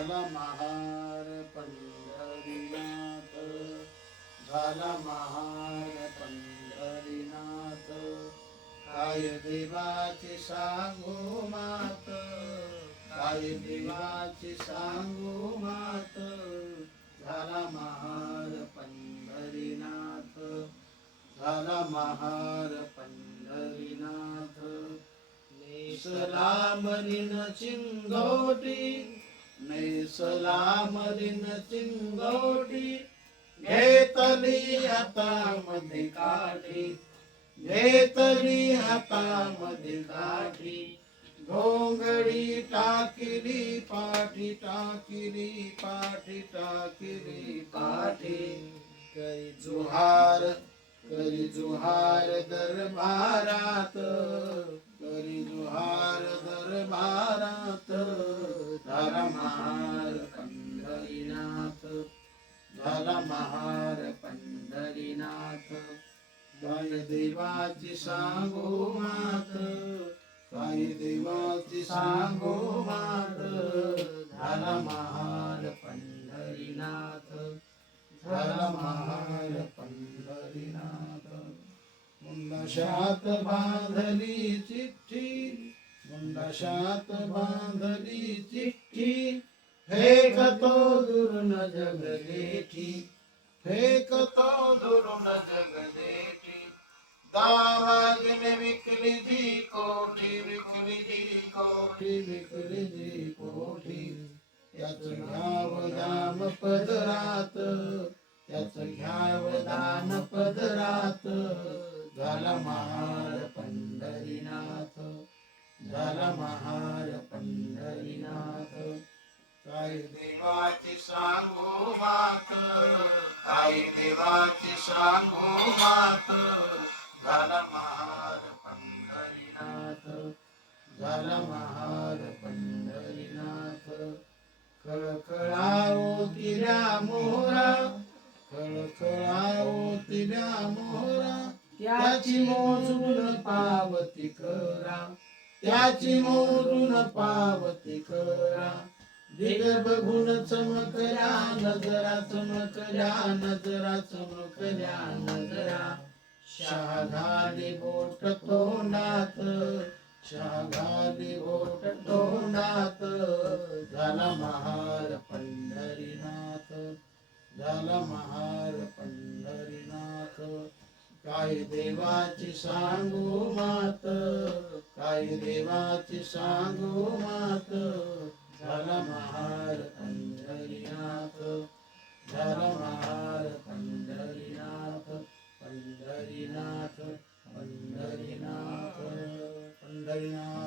झाला महार पंढरीनाथ, झाला महार पंढरीनाथ. काय देवाचे सांगू मात, काय देवाचे सांगू मात. झाला महार पंढरीनाथ, झाला महार पंढरीनाथ. नेसला मलिन चिंगोटी, नेसला मलिन चिंगोटी. घेतली हातामध्ये काठी, घेतली हातामध्ये काठी. घोंगडी टाकिली पाठी, टाकिली पाठी, टाकिली पाठी. करी जुहार, करी जुहार दरबारात, करी जुहार दरबारात. झाला महार पंढरीनाथ, झाला महार पंढरीनाथ. काय देवाची सांगू मात, काय देवाची सांगू मात. झाला महार पंढरीनाथ, झाला महार पंढरीनाथ. मुंडाशात बांधली चिठ्ठी, मुंडाशात बांधली चिठ्ठी. फेकतो दुरून जगदेठी, फेकतो दुरून जगदेठी. दावाजने विकली जी कोठी, विकली जी कोठी, विकली जी कोठी. त्याच घ्याव दाम पदरात, त्याच घ्याव दाम पदरात. झाला महार पंढरीनाथ, झाला महार पंढरीनाथ. काय देवाची सांगू मात, काय देवाची सांगू मात. झाला महार पंढरीनाथ, झाला महार पंढरीनाथ. खळखळाओ तिल्या मोहरा, खळखळाओ तिल्या मोहरा. त्याची मोजून पावती करा, त्याची मोजून पावती करा. दिग बघून चमकल्या नजरा, चमकल्या नजरा, चमकल्या नजरा. शाह घाली बोट तोंडात, शाह घाली बोट तोंडात. झाला महार पंढरीनाथ, झाला महार पंढरीनाथ. काय देवाची सांगू मात, काय देवाची सांगू मात. झाला महार पंढरीनाथ, झाला महार पंढरीनाथ. पंढरीनाथ, पंढरीनाथ, पंढरीनाथ.